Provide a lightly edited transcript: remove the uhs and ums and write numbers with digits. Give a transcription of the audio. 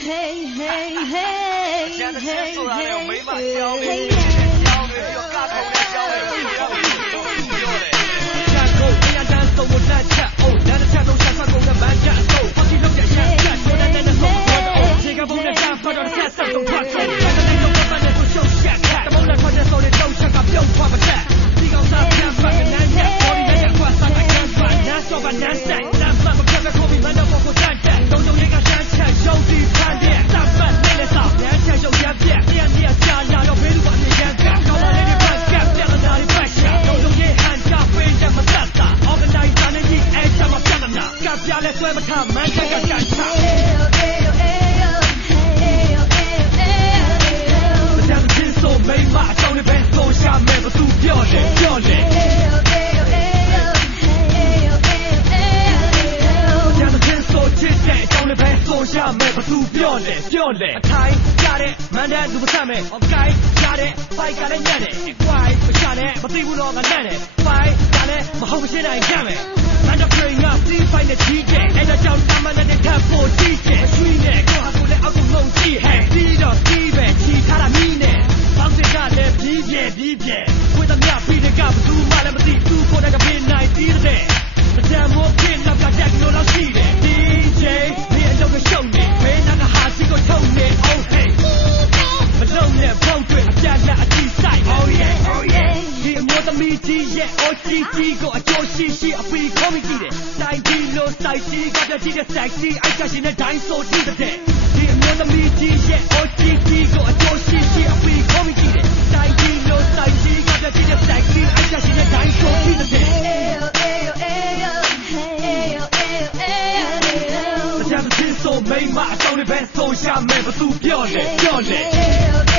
Hey hey hey hey hey hey ဆွဲမထမှန်းချက်ကကန်ချမတမ်းချင်းဆိုမိမအကြောင်းနဲ့ပဲဆိုရှာမယ်ဘသူပြောတယ်ပြောတယ်ရှာမယ်ဘသူပြောလဲပြောလဲအထိုင်ကြတဲ့မန်းတဲ့လူမဆက်မယ်အကိုင်းကြတဲ့ဖိုက်ကလည်းညံ့တယ်အကွိုင်းမချတဲ့မသိဘူးတော့ငါလန့်တယ်ဖိုက်ကြတဲ့မဟုတ်မရှိနိုင်ကြမယ်မန်းတဲ့ပရိငါစီးဖိုက်နဲ့ကြီးကျဲအဲ့ဒါကြောင့်တမန်တဲ့ထပ်ဖို့ကြီးကျဲဆွေးနဲ့ကိုဟာကိုလည်းအောက်ကိုငုံကြည့်ဟဲ့ပြီးတော့စီးပဲချီထားတာမီးနဲ့ပေါင်းစကလည်းပြီးပြဲကိုယ်တည်းပြီးတဲ့ကဘသူမှလည်းမသိသူကိုယ်တည်းကပြင်းနိုင်ပြီးတဲ့မတမ်းမို့ပြင်းတော့ကတက်လို့လောက်ရှိတယ် DJ show me, man, I'm a hot single tone, oh hey. Malone, boat, a jazz, a G-side, oh yeah, oh yeah. Here, more than me, G, yeah, OGG, go a Joshi, she, a free comic, get it. Side D, no side C, got the G, the sexy, I got in a dinosaur, to the dead. Here, more than me, G, yeah, OGG, go a Joshi, she, a free comic, get it. Side D, no side C, got the G, the sexy, I got in a dinosaur, to the dead. So မိမအကြောင်းနဲ့ပဲဆိုရှာမယ်ဘသူပြောလဲ